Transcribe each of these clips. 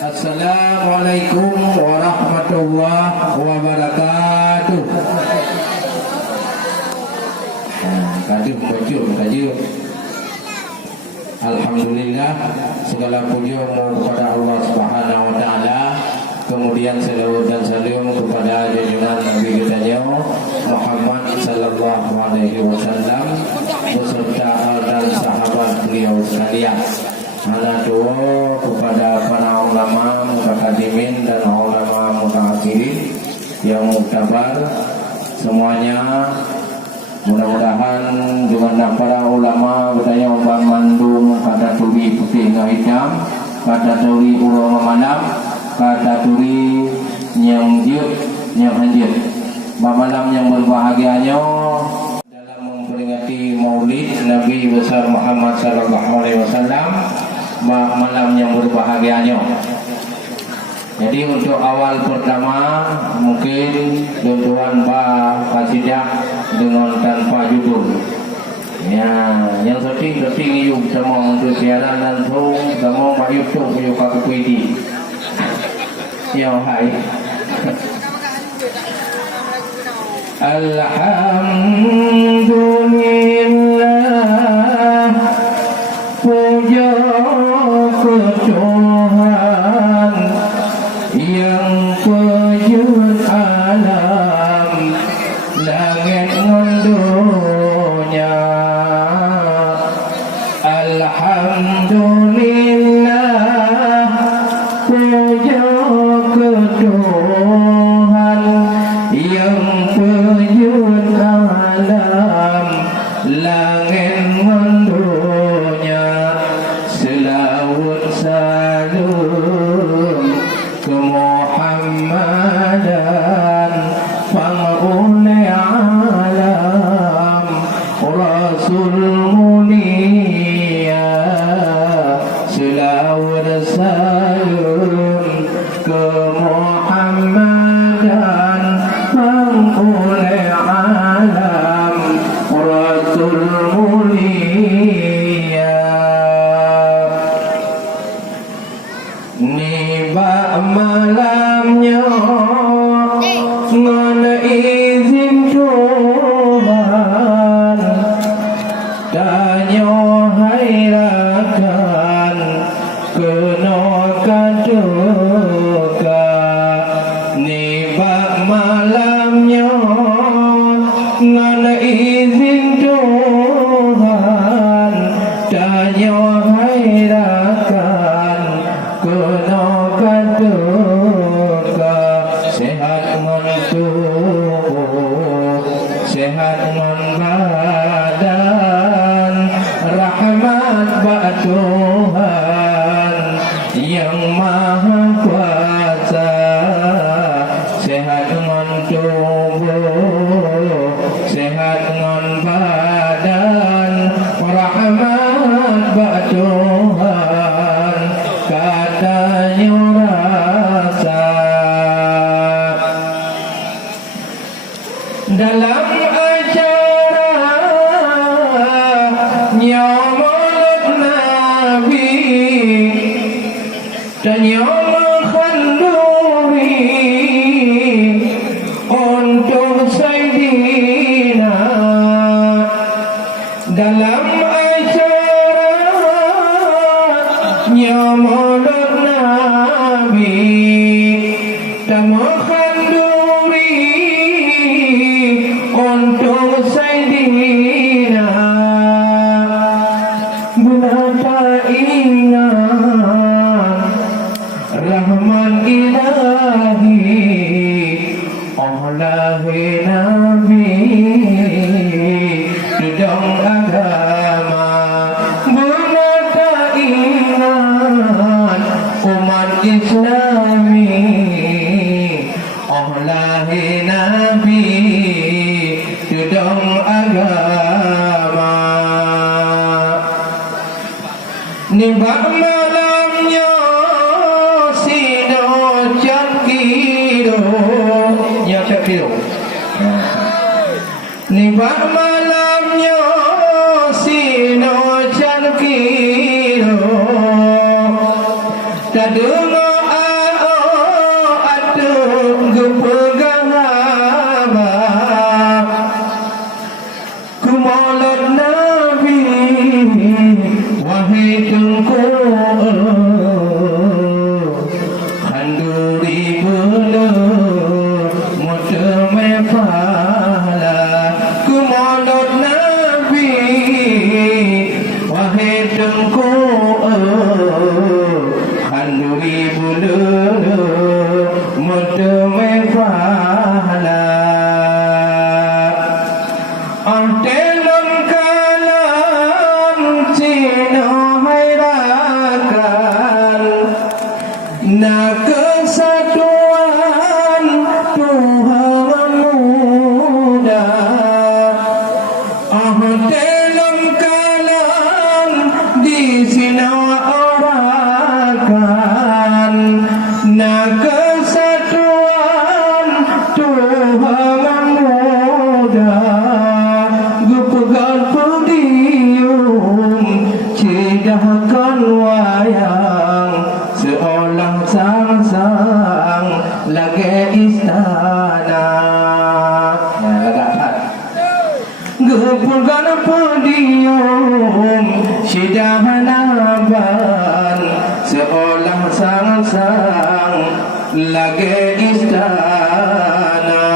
Assalamualaikum warahmatullahi wabarakatuh. Kajian kajian. Alhamdulillah, segala puji kepada Allah Subhanahu wa taala. Kemudian salawat dan salam kepada junjungan Nabi kita Muhammad sallallahu alaihi wasallam beserta dan sahabat beliau sekalian. Mana doa kepada para ulama mutaqaddimin dan ulama mutaakhirin yang muktabar semuanya. Mudah-mudahan dengan para ulama bertanya umpam mandum kata turi putih dan hitam, kata turi urang malam, kata turi yang jut yang hanjut. Malam yang berbahagianya dalam memperingati Maulid Nabi besar Muhammad sallallahu alaihi wasallam, malam yang berbahagianya. Jadi untuk awal pertama mungkin tuan-tuan kasidah dengan tanpa judul. Ya, yang penting yuk semua untuk siaran langsung, semua mak YouTube yuk aku puisi. Ya hai. Alhamdulillah, puja ke Tuhan yang wujud alam langit dunia. Alhamdulillah, puja ke Tuhan yang wujud alam langit dunia. Selawat salam ke Muhammadan fa'ulai alam Rasul mulia. Selawat salam ke Muhammadan fa'ulai alam Rasul mulia. Niba malamnya ngon izin Tuhan, tanya hairakan kena kaduka. Niba malamnya ngon izin Tuhan, tanya hairakan kena kaduka. Sehat tubuh, sehat badan, rahmat bak Tuhan yang maha kuasa. Sehat tubuh, sehat badan, rahmat bak Tuhan katanya rasa. Dalam acara Maulid Nabi dan khanduri untuk Sayyidina. Dalam acara Maulid Nabi dan khanduri untuk Sayyidina. Bunata ingat Rahman ilahi Allahi Nabi Dudang agama. Bunata ingat umat Islami Allahi Nabi Dudang agama. Nibak malamnya sino cakiro ya cakiro. Nibak malamnya sino cakiro. Tak dengar Gepulkan podium sidang hanapan seolah sang-sang lagi istana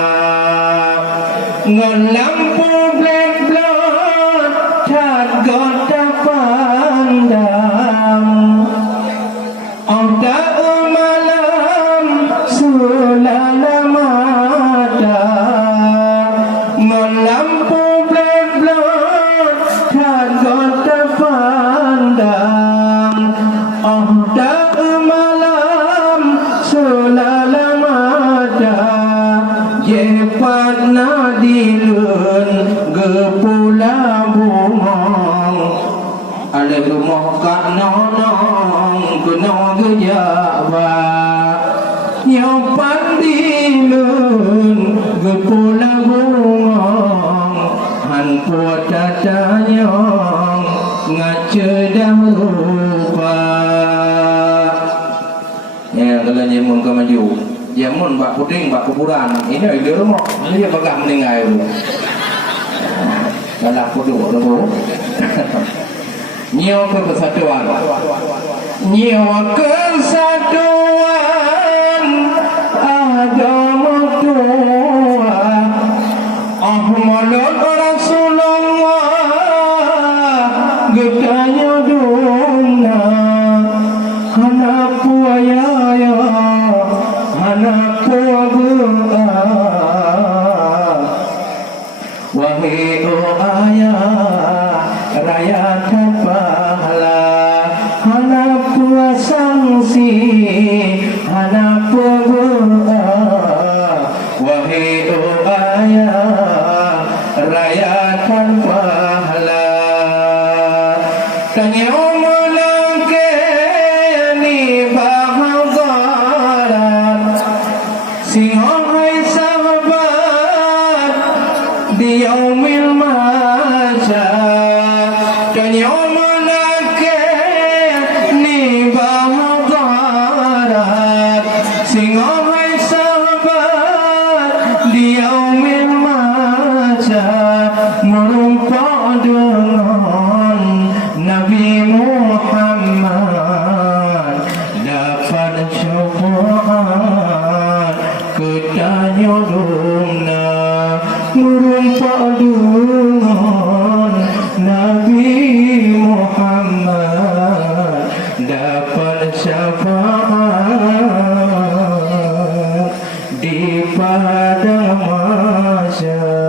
ngelampu black blood tak gota pandang Auta malam sulala mata melampu black blood tak gota pandang Auta malam sulala mata jepat nadilun gepula bumong ada rumah kat nonong kena gejaba nyopan dilun gepula bumong han puata tanyong ngace dah lupa ya kalau nyemun ke maju nyemun bak puding bak kuburan ini dia rumah ini dia pegang meninggal dulu dalam kudu tu nyawa persatuan agama tua Ahmadul Rasulullah getanya duna hana puaya hana puaba wahai ayah rayakan pahala hana puasangsi hana puaba wahai ayah rayakan pahala tanya mulangke ni bahagarat sihai sahabat di yaumil maja tanya mulangke ni bahagarat sihai sahabat di yaumil maja merumpa dengan Nabi Muhammad dapat syafaat ketanya dumna merumpa dengan Nabi Muhammad dapat syafaat di padang mahsyar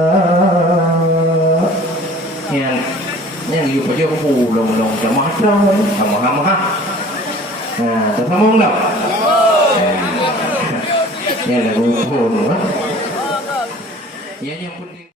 yang you pergi ke pulau jamaah sama-sama tersambung tak? Ini lagu pun yang penting